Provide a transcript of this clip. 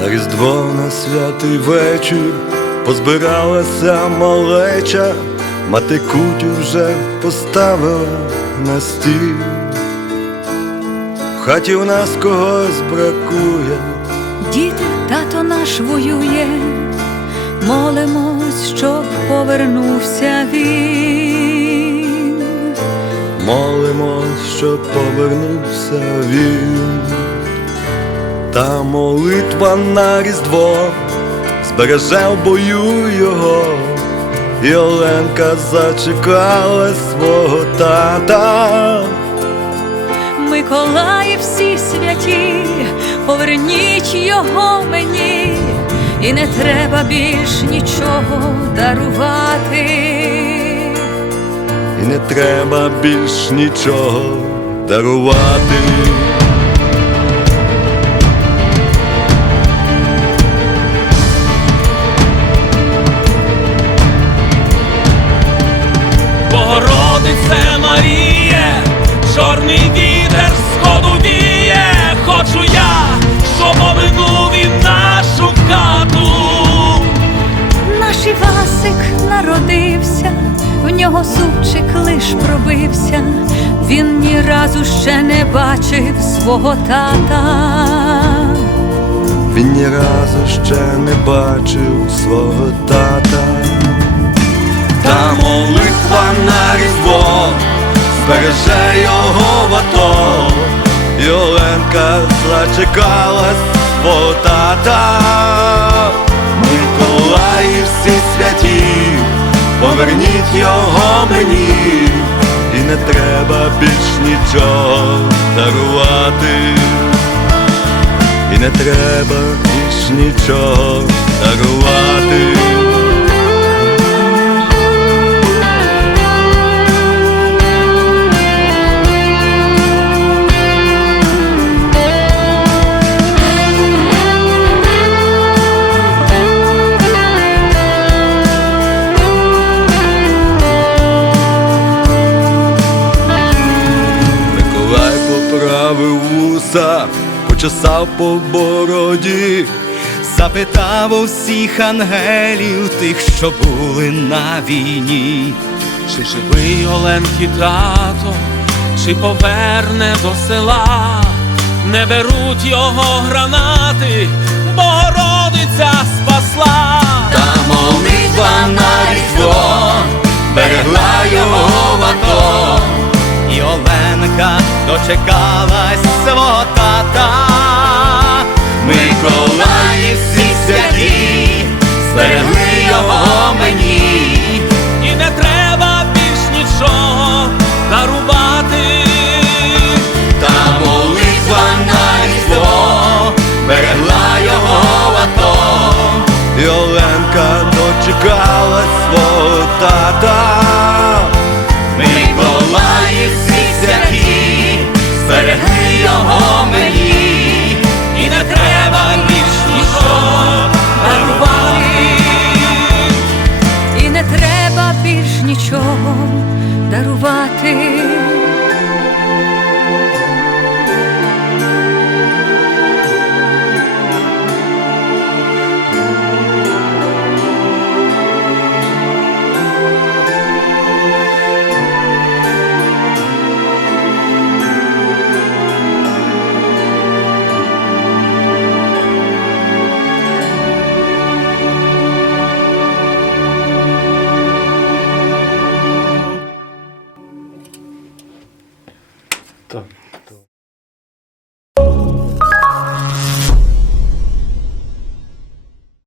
На різдво на святий вечір позбиралася малеча, мати кутю вже поставила на стіл. В хаті у нас когось бракує, Діти, тато наш воює, молимось, щоб повернувся він. молимось, щоб повернувся він. Та молитва на різдво збереже в бою його, і Оленка зачекала свого тата. Миколаї всі святі, поверніть його мені, і не треба більш нічого дарувати. І не треба більш нічого дарувати. Зубчик лиш пробився, він ні разу ще не бачив свого тата. Він ні разу ще не бачив свого тата. Та молитва на різдво збереже його в АТО, і зачекала свого тата. Поверніть його мені, і не треба більш нічого дарувати. І не треба більш нічого дарувати. Поправив вуса, почесав по бороді. Запитав у всіх ангелів тих, що були на війні. Чи живий Оленки тато, чи поверне до села, не беруть його гранати, Оленка дочекалась свого тата. Миколаїв всі святі, зберегли його мені. Так.